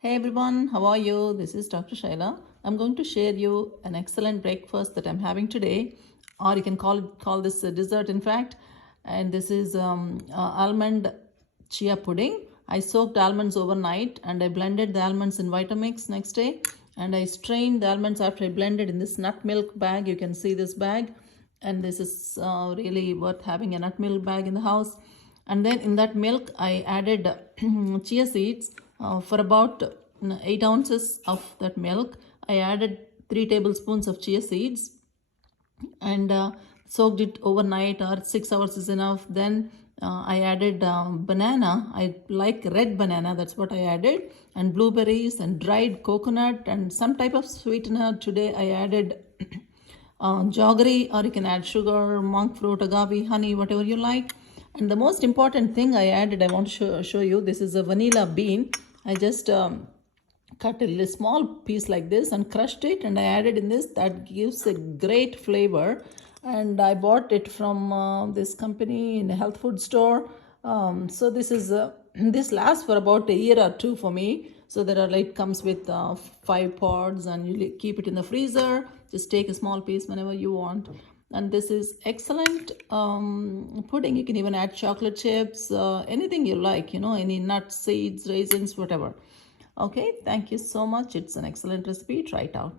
Hey everyone, how are you? This is Dr. Shaila. I'm going to share you an excellent breakfast that I'm having today, or you can call this a dessert, in fact. And this is almond chia pudding. I soaked almonds overnight and I blended the almonds in Vitamix next day. And I strained the almonds after I blended in this nut milk bag. You can see this bag, and this is really worth having a nut milk bag in the house. And then in that milk I added chia seeds for about 8 ounces of that milk. I added 3 tablespoons of chia seeds and soaked it overnight, or 6 hours is enough. Then I added banana. I like red banana, that's what I added, and blueberries and dried coconut and some type of sweetener. Today I added jaggery, or you can add sugar, monk fruit, agave, honey, whatever you like. And the most important thing I added, I want to show you, this is a vanilla bean. I just cut a small piece like this and crushed it, and I added in this. That gives a great flavor, and I bought it from this company in a health food store. So this is this lasts for about a year or two for me. So there are like comes with 5 pods, and you keep it in the freezer. Just take a small piece whenever you want. And this is excellent pudding. You can even add chocolate chips, anything you like, any nuts, seeds, raisins, whatever. Okay, thank you so much. It's an excellent recipe. Try it out.